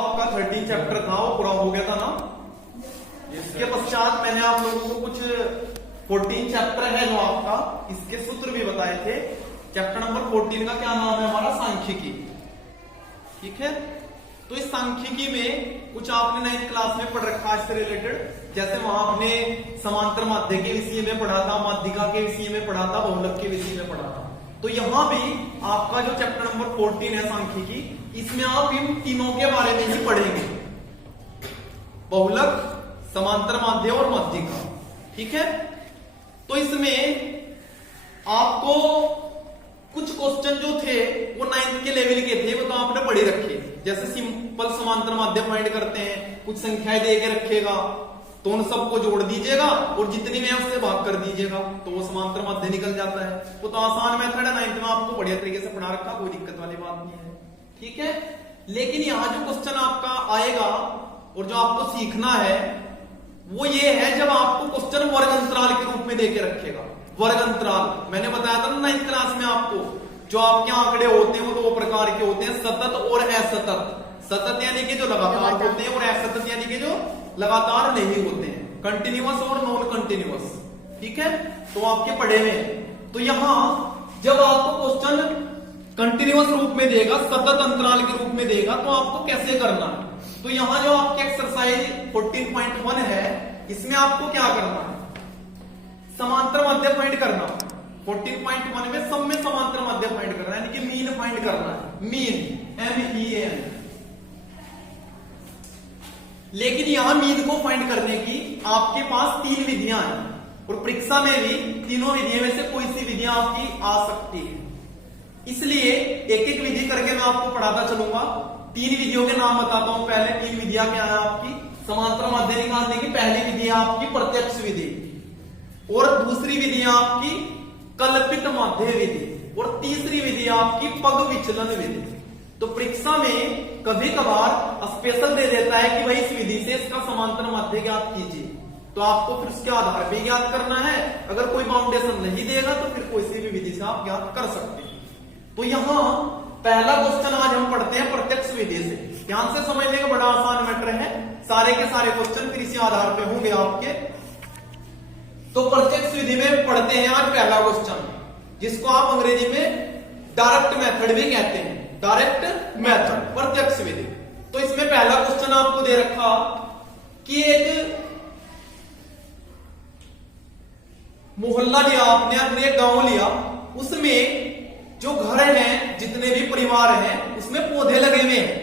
आपका 13 चैप्टर था वो पूरा हो गया था ना। इसके पश्चात मैंने आप लोगों को कुछ 14 चैप्टर है जो आपका, इसके सूत्र भी बताए थे। चैप्टर नंबर 14 का क्या नाम है हमारा? सांख्यिकी। ठीक है, तो इस सांख्यिकी में कुछ आपने 9th क्लास में पढ़ रखा है इससे रिलेटेड। जैसे वहां आपने समांतर माध्य के विषय में पढ़ा था, माध्यिका के विषय में पढ़ा था, बहुलक के विषय में पढ़ा था। तो यहां भी आपका जो चैप्टर नंबर 14 है सांख्यिकी, इसमें आप इन तीनों के बारे में ही पढ़ेंगे, बहुलक, समांतर माध्य और माध्यिका। ठीक है, तो इसमें आपको कुछ क्वेश्चन जो थे वो 9th के लेवल के थे, वो तो आपने पढ़े रखे। जैसे सिंपल समांतर माध्य फाइंड करते हैं, कुछ संख्याएं दे के रखेगा तो उन सबको जोड़ दीजिएगा और जितनी में उससे भाग कर दीजिएगा तो वो समांतर माध्य निकल जाता है। वो तो आसान मेथड है, 9th में आपको बढ़िया तरीके से पढ़ा रखा, कोई दिक्कत वाली बात नहीं है। ठीक है, लेकिन यहाँ जो क्वेश्चन आपका आएगा और जो आपको सीखना है वो ये है, जब आपको क्वेश्चन वर्ग अंतराल के रूप में देके रखेगा। वर्ग अंतराल मैंने बताया था ना 9th क्लास में आपको, जो आपके आंकड़े होते हैं वो 2 प्रकार के होते हैं, सतत और असतत। सतत यानी कि जो लगातार होते हैं और असतत यानी कि जो लगातार नहीं होते हैं, कंटिन्यूअस और नॉन कंटिन्यूअस। ठीक है, तो आपके पढ़े हुए हैं। तो यहां जब आपको क्वेश्चन कंटिन्यूअस रूप में देगा, सतत अंतराल के रूप में देगा, तो आपको कैसे करना है? तो यहां जो आपकी एक्सरसाइज 14.1 है, इसमें आपको क्या करना है? समांतर माध्य फाइंड करना। 14.1 में सब में समांतर माध्य फाइंड करना है, यानी कि मीन फाइंड करना है। Mean, MEAN। लेकिन यहां मीन को फाइंड करने की आपके पास 3 विधियां हैं और परीक्षा में भी तीनों विधियों में से कोई सी विधियां आपकी आ सकती है। इसलिए एक एक विधि करके मैं आपको पढ़ाता चलूंगा। 3 विधियों के नाम बताता हूं। पहले 3 विधियां क्या है आपकी? समांतर माध्य निकालने की पहली विधि है आपकी प्रत्यक्ष विधि, और दूसरी विधि है आपकी कल्पित माध्य विधि, और तीसरी विधि है आपकी पग विचलन विधि। तो परीक्षा में कभी कभार स्पेशल दे देता है कि भाई इस विधि से इसका समांतर माध्य ज्ञात कीजिए, तो आपको फिर उसके आधार पर ज्ञात करना है। अगर कोई बाउंडेशन नहीं देगा तो फिर कोई सी भी विधि से आप ज्ञात कर सकते हैं। तो यहां पहला क्वेश्चन आज हम पढ़ते हैं प्रत्यक्ष विधि से। ध्यान से समझने का बड़ा आसान मैटर है, सारे के सारे क्वेश्चन फिर इसी आधार पर होंगे आपके। तो प्रत्यक्ष विधि में पढ़ते हैं आज पहला क्वेश्चन, जिसको आप अंग्रेजी में डायरेक्ट मेथड भी कहते हैं। डायरेक्ट मेथड, प्रत्यक्ष विधि। तो इसमें पहला क्वेश्चन आपको दे रखा कि एक मोहल्ला लिया आपने, अपने एक गांव लिया, उसमें जो घर हैं, जितने भी परिवार हैं, उसमें पौधे लगे हुए हैं।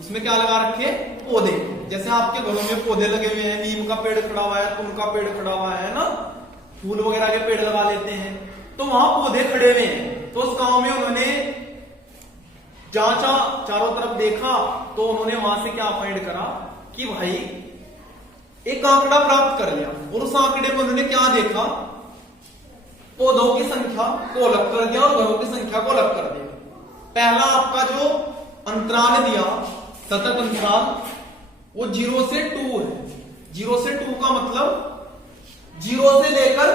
उसमें क्या लगा रखे? पौधे। जैसे आपके घरों में पौधे लगे हुए हैं, नीम का पेड़ खड़ा हुआ है, तुम का पेड़ खड़ा हुआ है ना, फूल वगैरह के पेड़ लगा लेते हैं, तो वहां पौधे खड़े हुए हैं। तो उस गांव में उन्होंने जांचा, चारों तरफ देखा, तो उन्होंने वहां से क्या फाइंड करा कि भाई एक आंकड़ा प्राप्त कर लिया, और उस आंकड़े में उन्होंने क्या देखा? पौधों की संख्या को अलग कर दिया और घरों की संख्या को अलग कर दिया। पहला आपका जो अंतराल दिया, सतत अंतराल, वो 0 से 2 है। 0 से 2 का मतलब 0 से लेकर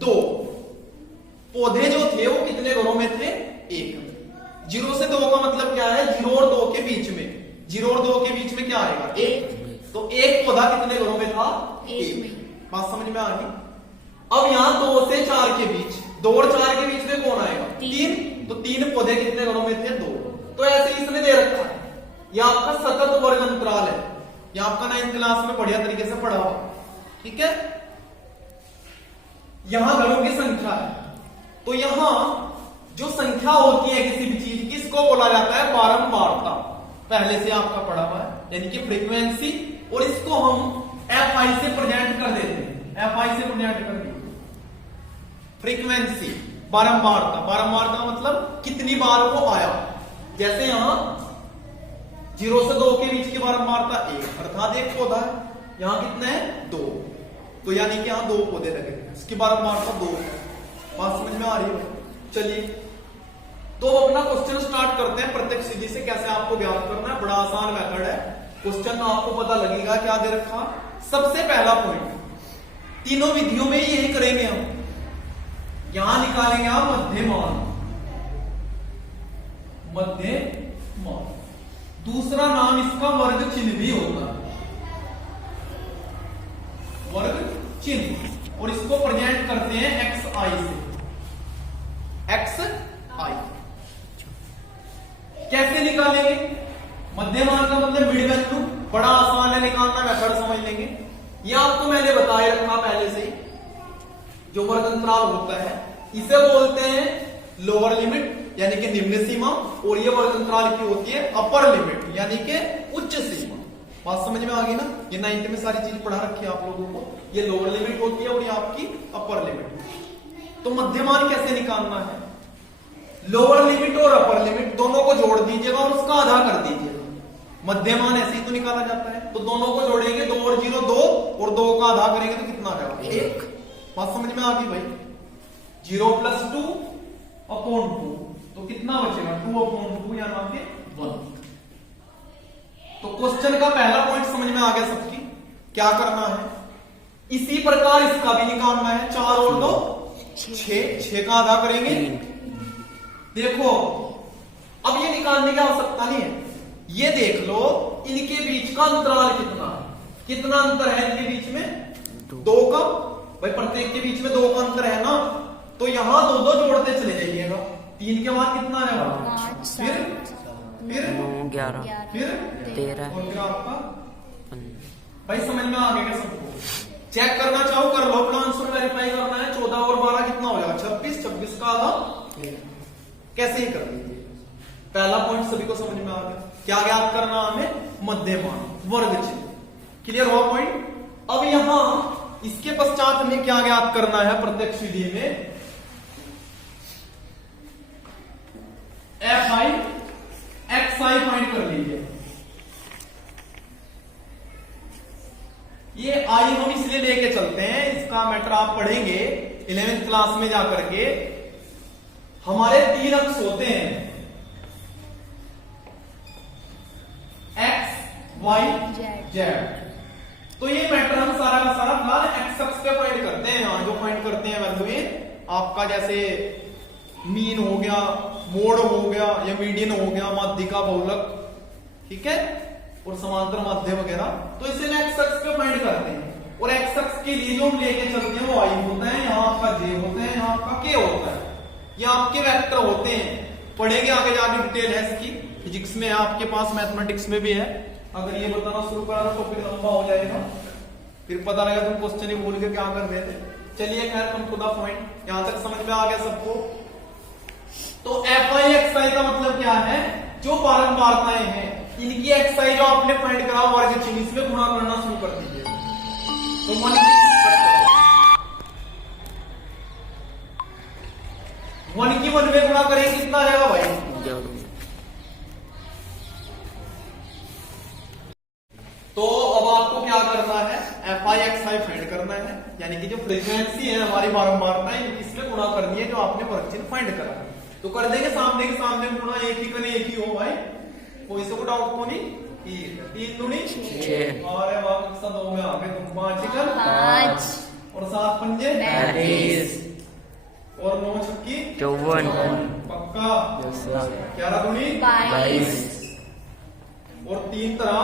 2 पौधे जो थे वो कितने घरों में थे? 1। 0 से 2 का मतलब क्या है? 0 और 2 के बीच में, 0 और 2 के बीच में क्या आएगा? 1। तो एक पौधा कितने घरों में था? 1। बात समझ में आ गई? अब यहां 2 से 4 के बीच, 2 और 4 के बीच में कौन आएगा? 3। तो 3 पौधे कितने घरों में थे? 2। तो ऐसे इसने दे रखा है। यह आपका सतत वर्ग अंतराल है, यह आपका 9th क्लास में बढ़िया तरीके से पढ़ा हुआ। ठीक है, यहां घरों की संख्या है। तो यहां जो संख्या होती है किसी भी चीज की, इसको बोला जाता है बारंबारता। पहले से आपका पढ़ा हुआ है, यानी कि फ्रीक्वेंसी, और इसको हम FI से प्रेजेंट कर देते हैं। FI से प्रेजेंट कर देते फ्रीक्वेंसी, बारंबारता। बारंबारता मतलब कितनी बार वो आया। जैसे यहां 0 से 2 के बीच की बारंबारता 1, अर्थात एक पौधा है। यहां कितने हैं? 2। तो यानी कि यहां 2 पौधे लगे, इसकी बारंबारता 2। बात समझ में आ रही है? चलिए, तो अपना क्वेश्चन स्टार्ट करते हैं प्रत्यक्ष विधि से। कैसे आपको ज्ञात करना है? बड़ा आसान मेथड है। क्वेश्चन आपको पता लगेगा क्या दे रखा। सबसे पहला पॉइंट, तीनों विधियों में यही करेंगे हम। यहां निकालेंगे आप मध्यमान, मध्यमान। दूसरा नाम इसका वर्ग चिन्ह भी होता है, वर्ग चिन्ह, और इसको प्रेजेंट करते हैं एक्स आई से, एक्स आई। कैसे निकालेंगे? मध्यमान का मतलब मिड वैल्यू, बड़ा आसान है निकालना, मेथड समझ लेंगे। ये आपको मैंने बताया रखा पहले से ही, जो वर्ग अंतराल होता है इसे बोलते हैं लोअर लिमिट यानी कि निम्न सीमा, और ये वर्ग अंतराल की होती है अपर लिमिट यानी कि उच्च सीमा। बात समझ में आ गई ना? ये 9th में सारी चीज पढ़ा रखी है आप लोगों को। ये लोअर लिमिट होती है और ये आपकी अपर लिमिट। तो मध्यमान कैसे निकालना है? लोअर लिमिट और अपर लिमिट दोनों को जोड़ दीजिएगा और उसका आधा कर दीजिएगा। मध्यमान ऐसे ही तो निकाला जाता है, तो दोनों को जोड़ेंगे, 2 और 0 2, और 2 का आधा करेंगे तो कितना आ जाएगा? 1। बात समझ में आ गई भाई? 0 + 2 अपॉन 2, तो कितना बचेगा? 2 अपॉन 2 या ना के 1। तो क्वेश्चन का पहला पॉइंट समझ में आ गया सबकी, क्या करना है। इसी प्रकार इसका भी निकालना है, 4 और 2 6, 6 का आधा करेंगे। देखो अब ये निकालने की आवश्यकता नहीं है, ये देख लो इनके बीच का अंतराल कितना है, कितना अंतर है इनके बीच में? 2 का। भाई प्रत्येक के बीच में 2 का अंतर है ना, तो यहां 2 जोड़ते चले जाइएगा। 3 के बाद कितना है? 5, फिर 9 11 फिर 13 और फिर आपका। भाई समझ में आ गया सबको? चेक करना चाहो कर लो, अपना आंसर वेरीफाई करना है। 14 और 12 कितना हो जाएगा? 26, 26 का आधा कैसे ही कर दीजिए। पहला पॉइंट सभी को समझ में आ गया। क्या ज्ञात करना हमें? मध्यमान, वर्ग चिन्ह। क्लियर हुआ पॉइंट? अब यहां इसके पश्चात हमें क्या ज्ञात करना है? प्रत्यक्ष विधि में F I x I find कर लीजिए। ये आई हम इसलिए लेके चलते हैं, इसका मैटर आप पढ़ेंगे 11th क्लास में जाकर के। हमारे 3 अक्ष होते हैं, एक्स वाई जेड। तो ये मैटर हम सारा का सारा फिलहाल एक्स अक्ष पे फाइंड करते हैं। यहां जो फाइंड करते हैं वैल्यू आपका जैसे मीन हो गया, मोड हो गया, या मीडियन हो गया, माध्यिका बहुलक, ठीक है, और समांतर माध्य वगैरह। तो इसे एक्स अक्ष पे फाइंड करते हैं, और एक्स अक्ष के लिए जो हम लेके चलते हैं वो आई होता है, यहाँ आपका जे होता है, यहाँ आपका के होता है, ये आपके वेक्टर होते हैं। पढ़ेंगे आगे जाके, डिटेल है इसकी, फिजिक्स में है आपके पास, मैथमेटिक्स में भी है। अगर ये बताना शुरू करा तो फिर लंबा हो जाएगा, फिर पता लगा तुम क्वेश्चन ही भूल के क्या कर रहे थे। चलिए खैर कम टू द पॉइंट, यहां तक समझ में आ गया सबको। तो एफ आई एक्स आई का मतलब क्या है? जो बारंबारताएं हैं इनकी एक्स आई जो आपने फाइंड करा वर्ग चिन्ह, इसमें गुणा करना शुरू कर दीजिए। तो 1 की 1 में गुणा करेंगे कितना आ जाएगा भाई? तो अब आपको क्या करना है? F I x I find करना है, यानी कि जो फ्रीक्वेंसी है हमारी बारंबारता है इसमें गुणा करनी है जो आपने वर्ग चिन्ह फाइंड करा है। तो कर देंगे सामने के सामने गुणा, एक ही करें एक ही हो भाई, कोई से को डाउट तो नहीं। 3 दूनी 6, अरे वाह कक्षा 2 में आ गए तुम। 5 एकड़ 5, और 7 पंजे 32, और 9 छक्की 54, पक्का 11 दूनी 22, और 3 तरह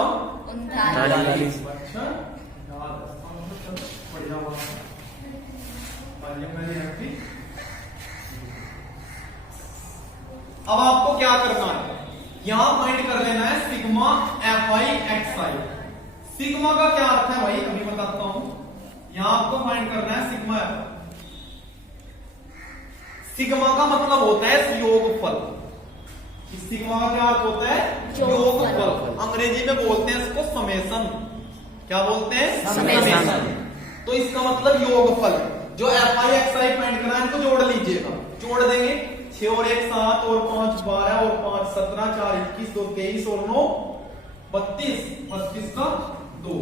39। अच्छा बढ़िया बात, अब आपको क्या करना है? यहां फाइंड कर लेना है sigma F I x I. Sigma का क्या अर्थ है भाई? अभी बताता हूं। यहां आपको फाइंड करना है सिग्मा एफ। सिग्मा का मतलब होता है योगफल। सिग्मा का क्या अर्थ होता है? योगफल। अंग्रेजी में बोलते हैं इसको समेशन। क्या बोलते हैं? समेशन। तो इसका मतलब योगफल। जो F I x I find करना है इनको जोड़ लीजिएगा, जोड़ देंगे। 6 और 1 7, और 5 12, और 5 17, 4 21, 2 23, और 9 32, 32 का 2,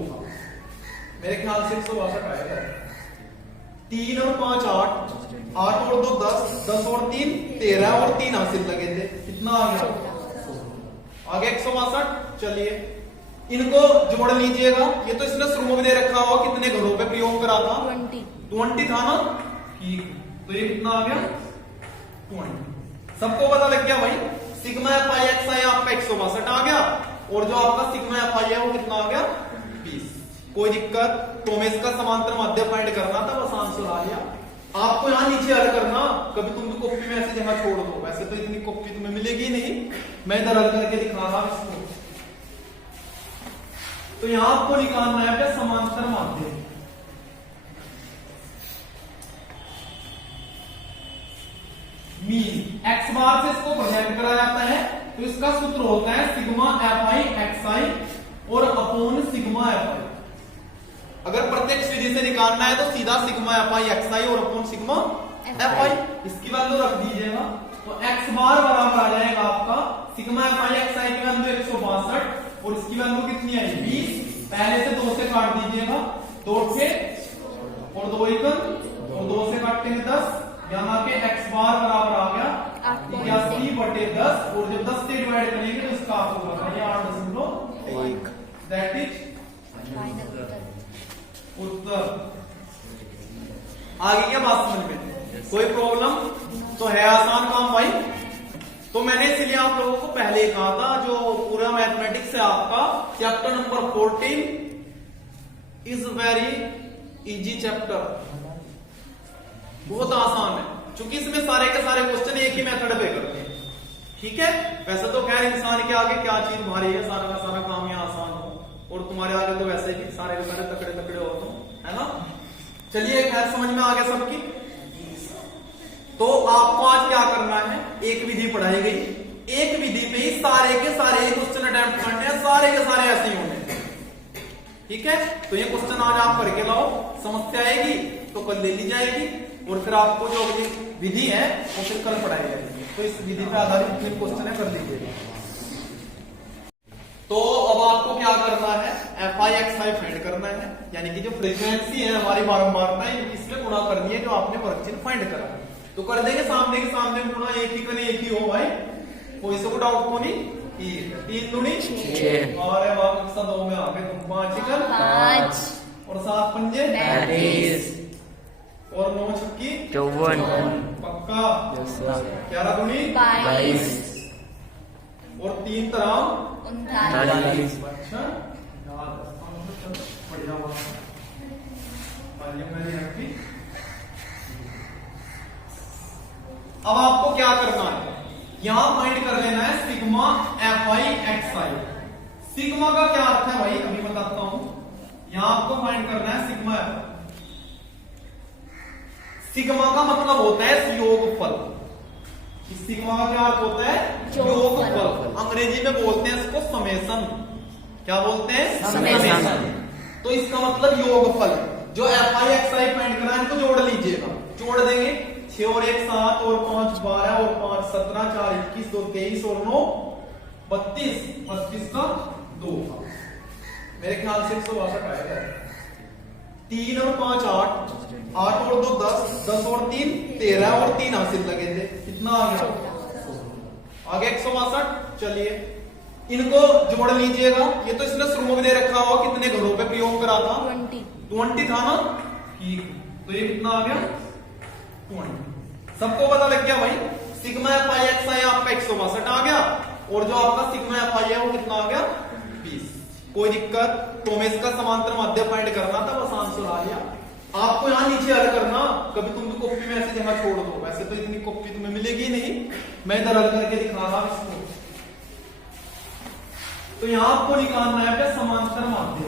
मेरे ख्याल से 162 आएगा। 3 और 5 8, 8 और 2 10, 10 और 3 13, और 3 हासिल लगे थे, कितना आ गया? आगे 162। चलिए इनको जोड़ लीजिएगा। ये तो इसने शुरू में दे रखा हुआ कितने घरों पे प्रयोग करा था? 20 था ना, ठीक। तो ये कितना आ गया? 20। सबको पता लग गया भाई? सिग्मा एफ आई एक्स आई आपका 162 आ गया। और जो आपका सिग्मा एफ आई है वो कितना आ गया 20। कोई दिक्कत? तो हमें इसका समांतर माध्य फाइंड करना था, बस आंसर आ गया। आपको यहाँ नीचे हल करना, कभी तुम भी कॉपी में ऐसे जगह छोड़ दो, वैसे तो इतनी कॉपी तुम्हें मिलेगी नहीं, मैं इधर हल करके दिखा रहा हूं इसको। तो यहां आपको निकालना है क्या समांतर माध्य। मीन एक्स बार से इसको प्रेजेंट करा जाता है, तो इसका सूत्र होता है सिग्मा एफ आई एक्स आई और अपॉन सिग्मा एफ आई। अगर प्रत्यक्ष विधि से निकालना है तो सीधा सिग्मा एफ आई एक्स आई और अपॉन सिग्मा एफ आई, इसकी वैल्यू रख दीजिएगा। तो एक्स बार बराबर आ जाएगा आपका सिग्मा एफ आई एक्स आई की वैल्यू 162 और इसकी वैल्यू कितनी आई 20। पहले से 2 से काट दीजिएगा, 2 थे और 2 एकम और 2 से काटेंगे 10, यहाँ के एक्स बार बराबर आ गया 81/10 और जब 10 से डिवाइड करेंगे तो इसका आपको बताइए 8.1, दैट इज उत्तर। आगे क्या बात समझ में? कोई प्रॉब्लम? तो है आसान काम भाई। तो मैंने इसलिए आप लोगों को पहले ही कहा था, जो पूरा मैथमेटिक्स है आपका chapter number 14 is very easy chapter, बहुत आसान है, क्योंकि इसमें सारे के सारे क्वेश्चन एक ही मेथड पे करते हैं। ठीक है, वैसे तो खैर इंसान के आगे क्या चीज भारी है, सारा का सारा काम यहाँ आसान हो, और तुम्हारे आगे तो वैसे भी सारे के सारे तकड़े तकड़े हो तुम, है ना। चलिए खैर समझ में आ गया सबकी। तो आपको आज क्या करना है, एक विधि पढ़ाई गई, एक विधि पे ही सारे के सारे क्वेश्चन अटेम्प्ट करने हैं, सारे के सारे ऐसे ही होंगे। ठीक है, तो ये क्वेश्चन आज आप करके लाओ, समस्या आएगी तो कल ले ली जाएगी, और फिर आपको जो अगली विधि है वो फिर कल पढ़ाई जाएगी। तो इस विधि पर आधारित फिर क्वेश्चन है, कर लीजिएगा। तो अब आपको क्या करना है, F I x I find करना है, यानी कि जो फ्रीक्वेंसी है हमारी बारंबारता है इसमें गुणा करनी है, जो आपने वर्ग चिन्ह फाइंड करा। तो कर देंगे सामने के सामने गुणा, एक ही करें एक ही हो भाई, कोई से को डाउट तो नहीं। 3 दूनी 6 और वापस 2 में आ गए तुम, 5 एकम 5 और 7 पंजे 32 और 9 छक्की 54 पक्का 11 दूनी 22 और 3 तराम 39। अच्छा बढ़िया बात। अब आपको क्या करना है, यहां फाइंड कर लेना है sigma F I x I. Sigma का क्या अर्थ है भाई, अभी बताता हूं। यहां आपको फाइंड करना है सिग्मा एफ। सिग्मा का मतलब होता है योगफल। सिग्मा का क्या अर्थ होता है, योगफल। अंग्रेजी में बोलते हैं इसको समेशन। क्या बोलते हैं, समेशन। तो इसका मतलब योगफल। जो F I x I find करना है इनको जोड़ लीजिएगा, जोड़ देंगे 6 और 1 7 और 5 12 और 5 17 4 21 2 23 और 9 32 32 का 2, मेरे ख्याल से 162 आएगा। 3 और 5 8 8 और 2 10 10 और 3 13 और 3 हासिल लगे थे, कितना आ गया आगे 162। चलिए इनको जोड़ लीजिएगा। ये तो इसने शुरू में दे रखा हुआ कितने घरों पे प्रयोग करा था, 20 था ना। ठीक, तो ये कितना आ गया 20। सबको पता लग गया भाई, सिग्मा एफ आई एक्स आई आपका 162 आ गया, और जो आपका सिग्मा एफ आई है वो कितना आ गया 20। कोई दिक्कत? तो हमें इसका समांतर माध्य फाइंड करना था, बस आंसर आ गया। आपको यहाँ नीचे हल करना, कभी तुम भी कॉपी में ऐसे जगह छोड़ दो, वैसे तो इतनी कॉपी तुम्हें मिलेगी नहीं, मैं इधर हल करके दिखा रहा हूं इसको। तो यहां आपको निकालना है क्या समांतर माध्य।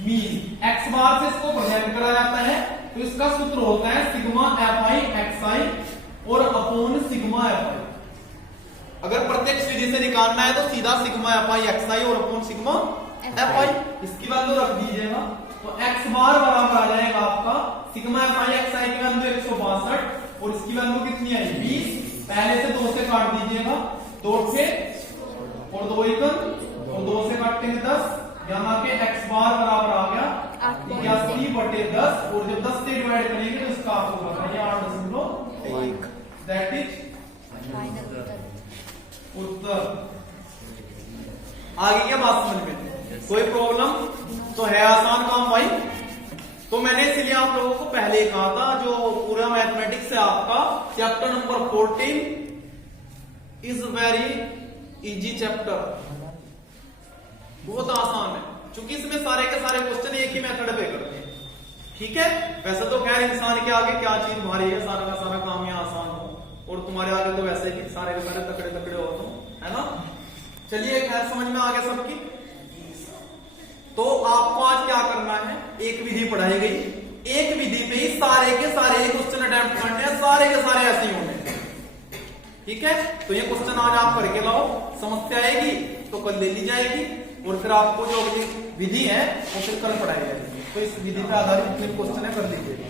मीन एक्स बार से इसको प्रेजेंट करा जाता है, तो इसका सूत्र होता है सिग्मा एफ आई एक्स आई और अपॉन सिग्मा एफ आई। अगर प्रत्यक्ष विधि से निकालना है तो सीधा सिग्मा एफ आई एक्स आई और अपॉन सिग्मा एफ आई, इसकी वैल्यू रख दीजिएगा। तो एक्स बार बराबर आ जाएगा आपका सिग्मा एफ आई एक्स आई की वैल्यू 162 और इसकी वैल्यू कितनी आई 20। पहले से 2 से काट दीजिएगा, 2 थे और 2 एकम और 2 से काटेंगे 10, यहाँ के एक्स बार बराबर आ गया 81/10 और जब 10 से डिवाइड करेंगे तो इसका आपको बताइए 8.1, दैट इज उत्तर। आगे क्या बात समझ में? कोई प्रॉब्लम? तो है आसान काम भाई। तो मैंने इसलिए आप लोगों को पहले ही कहा था, जो पूरा मैथमेटिक्स है आपका chapter number 14 is very easy chapter, बहुत आसान है, क्योंकि इसमें सारे के सारे क्वेश्चन एक ही मेथड पे करते हैं। ठीक है, वैसे तो खैर इंसान के आगे क्या चीज भारी है, सारा का सारा काम यहाँ आसान हो, और तुम्हारे आगे तो वैसे भी सारे के सारे तकड़े तकड़े हो तुम, है ना। चलिए खैर समझ में आ गया सबकी। तो आपको आज क्या करना है, एक विधि पढ़ाई गई, एक विधि पे ही सारे के सारे क्वेश्चन अटेम्प्ट करने हैं, सारे के सारे ऐसे ही होंगे। ठीक है, तो ये क्वेश्चन आज आप करके लाओ, समस्या आएगी तो कल ले ली जाएगी, और फिर आपको जो अगली विधि है वो फिर कल पढ़ाई जाएगी। तो इस विधि पर आधारित क्वेश्चन है, कर लीजिएगा।